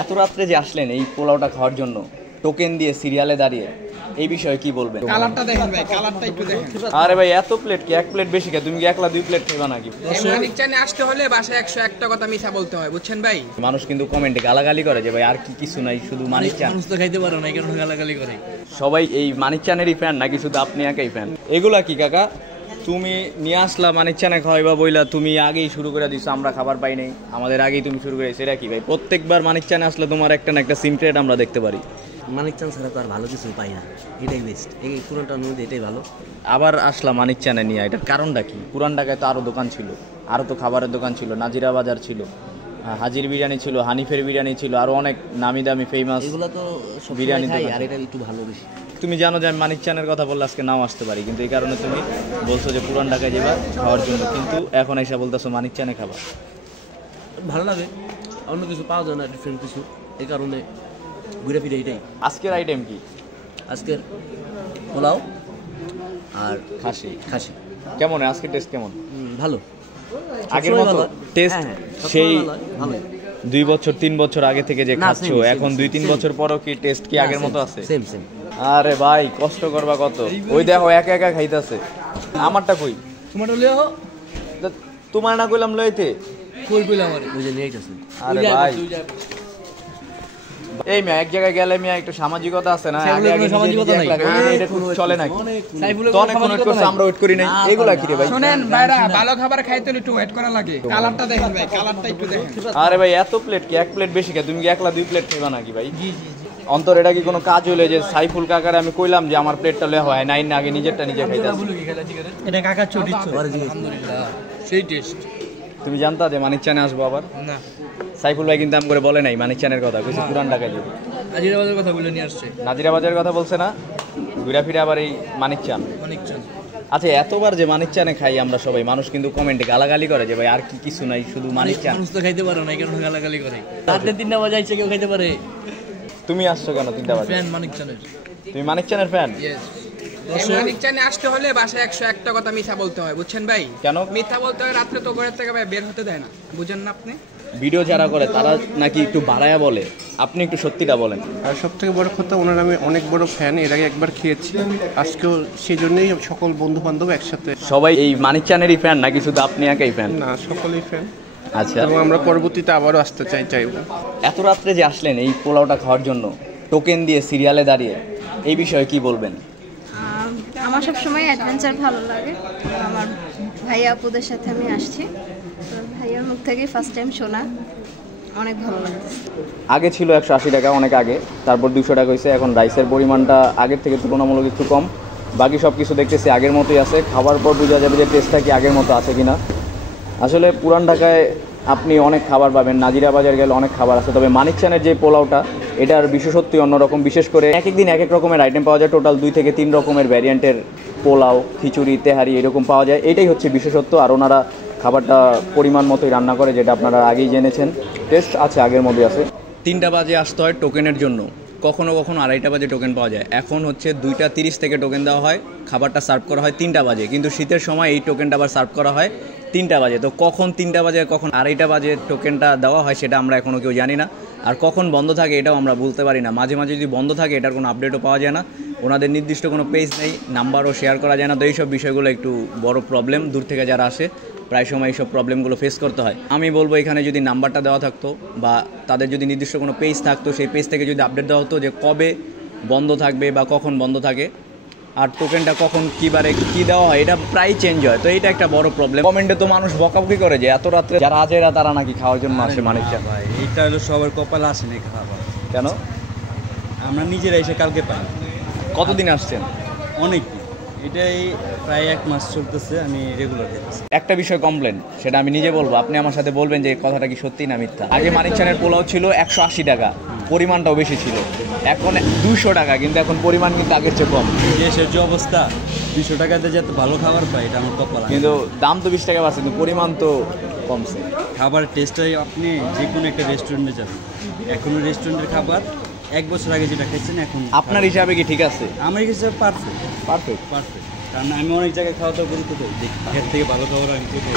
এত রাত্রে যে আসলেন এই পোলাওটা খাওয়ার জন্য টোকেন দিয়ে সিরিয়ালে দাঁড়িয়ে, এই বিষয়ে কি বলবেন? কালারটা দেখেন ভাই, কালারটা একটু দেখেন। আরে ভাই এত প্লেট কি? এক প্লেট বেশি খায়? তুমি কি একলা 2 প্লেট খাইবা নাকি? মানিক চানে আসতে হলে বাসায় 101টা কথা মিছা বলতে হয়, বুঝছেন ভাই? মানুষ কিন্তু কমেন্টে গালাগালি করে যে ভাই আর কি কিছু নাই, শুধু মানিক চান। মানুষ তো খাইতে পারে না, এই কারণে গালাগালি করে। সবাই এই মানিক চানেরই ফ্যান নাকি শুধু আপনি একাই ফ্যান? এগুলা কি কাকা? তুমি নিয়ে আসলা মানিক চানে খাওয়াইবা বইলা, তুমি আগেই শুরু করে দিছো, আমরা খাবার পাই নাই, আমাদের আগেই তুমি শুরু করে দিছো। এটা কি ভাই? প্রত্যেকবার মানিক চানে আসলে তোমার একটা না একটা সিক্রেট আমরা দেখতে পারি। মানিক চান ছাড়া তো আর ভালো কিছু পাই না, এটাই বেস্ট। এই পুরোটার মধ্যে এটাই ভালো। আবার আসলাম মানিক চানে নিয়ে, এটার কারণটা কি? পুরান ঢাকায় তো আরও দোকান ছিল, আরও তো খাবারের দোকান ছিল, নাজিরা বাজার ছিল, হাজির বিরিয়ানি ছিল, হানিফের বিরিয়ানি ছিল, আরও অনেক নামি দামি ফেমাস এগুলো তো সব বিরিয়ানি খাই, দোকান। আর এটা একটু ভালো বেশি। তুমি জানো যে আমি মানিক চানের কথা বললে আজকে নাও আসতে পারি, কিন্তু এই কারণে তুমি বলছো যে পুরান ঢাকায় যাবা খাওয়ার জন্য, কিন্তু এখন এসে বলতেছো মানিক চানে খাবা। ভালো লাগে, অন্য কিছু পাওয়া যায় না, ডিফারেন্ট কিছু, এই কারণে ঘুরে ফিরে এটাই। আজকের আইটেম কি? আজকের পোলাও আর খাসি। খাসি কেমন? আজকের টেস্ট কেমন? ভালো, আগের মতো টেস্ট? সেই 2 বছর 3 বছর আগে থেকে যে খাচ্ছো, এখন 2-3 বছর পরও কি টেস্ট কি আগের মতো আছে? Same same. আরে ভাই কষ্ট করবা কত? ওই দেখো একা একা খাইতেছে। আমারটা কই? তোমারটা লিও। তোমার না কইলাম লইতে? কই কইলাম আরে? ওই যে নিয়ে আইতাছে। আরে ভাই এই মিয়া এক জায়গায় গেলে মিয়া একটু সামাজিকতা আছে না? আগে আগে সামাজিকতা নাই, এটা খুব চলে নাকি? তো অনেক মনে করছে আমরা ওয়েট করি নাই। এগুলা কি রে ভাই? শুনেন ভাইরা, ভালো খাবার খাইতে হলে একটু ওয়েট করা লাগে। কালারটা দেখেন ভাই, কালারটা একটু দেখেন। আরে ভাই এত প্লেট কি? এক প্লেট বেশি খায়? তুমি কি একলা 2 প্লেট খাইবা নাকি ভাই? অন্তর এটা কি কোনো কাজ হইলে যে সাইফুল কাকারে আমি কইলাম যে আমার প্লেটটা লয়ে হয় নাই, না আগে নিজেরটা নিজে খাইতাছি? এটা কাকার চুরি ইচ্ছা। আলহামদুলিল্লাহ সেই টেস্ট। তুমি জানতা যে মানিক চানে আসবো আবার? না, সাইফুল ভাই কিন্তু আম করে বলে নাই মানিক চানের কথা, কইছে পুরান ঢাকায় যাবে। নাজিরা বাজার কথা বলে নিয়ে আসছে। নাজিরা বাজারের কথা বলছে না, ঘুরা ফিরে আবার এই মানিক চান। মানিক চান। আচ্ছা এতবার যে মানিক চানে খাই আমরা সবাই, মানুষ কিন্তু কমেন্টে গালাগালি করে যে ভাই আর কি কিছু নাই, শুধু মানিক চান। মানুষ তো খাইতে পারে না, এই কারণে গালাগালি করে। রাতে 3টা বাজে আইছে কেউ খাইতে পারে? তুমি আসছো কেন 3টা বাজে? ফ্যান মানিক চানের। তুমি মানিক চানের ফ্যান? ইয়েস। মানিক চানে আসতে হলে বাসায় 101টা কথা মিছা বলতে হয়, বুঝছেন ভাই? কেন মিথ্যা বলতে হয়, রাত্রে তো ঘরের থেকে ভাই বের হতে দেয় না, বুঝেন না আপনি? ভিডিও যারা করে তারা নাকি একটু বাড়ায়া বলে, আপনি একটু সত্যিটা বলেন। আর সব থেকে বড় কথা, ওনার আমি অনেক বড় ফ্যান, এর আগে একবার খেয়েছি, আজকেও সেই জন্যই সকল বন্ধু বান্ধব একসাথে। সবাই এই মানিক চানেরই ফ্যান নাকি শুধু আপনি একাই ফ্যান? না, সকলেই ফ্যান। আচ্ছা, এবং আমরা পরবর্তীতে আবারও আসতে চাইবো। এত রাত্রে যে আসলেন এই পোলাওটা খাওয়ার জন্য টোকেন দিয়ে সিরিয়ালে দাঁড়িয়ে, এই বিষয়ে কি বলবেন? আমার সবসময় অ্যাডভেঞ্চার ভালো লাগে। আমার ভাইয়া আপুদের সাথে আমি আসছি, তো ভাইয়ার মুখ থেকেই ফার্স্ট টাইম শোনা, অনেক ভালো লাগছে। আগে ছিল 180 টাকা, অনেক আগে, তারপর 200 টাকা হয়েছে। এখন রাইসের পরিমাণটা আগের থেকে তুলনামূলক একটু কম, বাকি সব কিছু দেখতেছি আগের মতোই আছে। খাবার পর বোঝা যাবে যে টেস্টটা কি আগের মতো আছে কিনা। আসলে পুরান ঢাকায় আপনি অনেক খাবার পাবেন, নাজিরা বাজার গেলে অনেক খাবার আছে, তবে মানিক চানের যে পোলাওটা এটার বিশেষত্বই অন্যরকম। বিশেষ করে এক এক দিন এক এক রকমের আইটেম পাওয়া যায়, টোটাল 2 থেকে 3 রকমের ভ্যারিয়েন্টের পোলাও, খিচুড়ি, তেহারি এরকম পাওয়া যায়। এটাই হচ্ছে বিশেষত্ব। আর ওনারা খাবারটা পরিমাণ মতোই রান্না করে, যেটা আপনারা আগেই জেনেছেন। টেস্ট আছে আগের মধ্যে আছে। 3টা বাজে আসতে হয় টোকেনের জন্য, কখনো কখনো 2:30 বাজে টোকেন পাওয়া যায়। এখন হচ্ছে 2:30 থেকে টোকেন দেওয়া হয়, খাবারটা সার্ভ করা হয় 3টা বাজে, কিন্তু শীতের সময় এই টোকেনটা আবার সার্ভ করা হয় 3টা বাজে। তো কখন 3টা বাজে কখন 2:30 বাজে টোকেনটা দেওয়া হয় সেটা আমরা এখনও কেউ জানি না। আর কখন বন্ধ থাকে এটাও আমরা বলতে পারি না। মাঝে মাঝে যদি বন্ধ থাকে এটার কোনো আপডেটও পাওয়া যায় না, ওনাদের নির্দিষ্ট কোনো পেজ নেই, নাম্বারও শেয়ার করা যায় না। তো এইসব বিষয়গুলো একটু বড় প্রবলেম, দূর থেকে যারা আসে প্রায় সময় এইসব প্রবলেমগুলো ফেস করতে হয়। আমি বলবো এখানে যদি নাম্বারটা দেওয়া থাকতো বা তাদের যদি নির্দিষ্ট কোনো পেজ থাকতো, সেই পেজ থেকে যদি আপডেট দেওয়া হতো যে কবে বন্ধ থাকবে বা কখন বন্ধ থাকে, আর টোকেনটা কখন কীবারে কী দেওয়া হয়, এটা প্রায় চেঞ্জ হয়। তো এইটা একটা বড় প্রবলেম। কমেন্টে তো মানুষ বকাবকি করে যে এত রাত্রে যারা আজেরা তারা নাকি খাওয়ার জন্য আসে মানিক চান। ভাই এইটা হলো সবার কপালে আসেনি খাবার। কেন? আমরা নিজেরা এসে কালকে পাই। কতদিন আসছেন? অনেক, এটাই প্রায় 1 মাস চলতেছে, আমি রেগুলার খেতেছি। একটা বিষয় কমপ্লেন, সেটা আমি নিজে বলবো, আপনি আমার সাথে বলবেন যে কথাটা কি সত্যি না মিথ্যা। আগে মানিক চানের পোলাও ছিল 180 টাকা, পরিমাণটাও বেশি ছিল। এখন 200 টাকা, কিন্তু এখন পরিমাণ কিন্তু আগের চেয়ে কম। দেশের যে অবস্থা, 200 টাকাতে যে এত ভালো খাবার পাই, এটা আমার কপাল। কিন্তু দাম তো 20 টাকা বাড়ছে, কিন্তু পরিমাণ তো কমছে। খাবারের টেস্টটাই আপনি যে কোনো একটা রেস্টুরেন্টে যাবেন, এখনো রেস্টুরেন্টের খাবার 1 বছর আগে যেটা খাইছেন এখন আপনার হিসাবে কি ঠিক আছে? আমার হিসাবে পারফেক্ট। পারফেক্ট। কারণ আমি অনেক জায়গায় খাওয়া দাওয়া করি, তো দেখি এর থেকে ভালো খাবার আমি কোথাও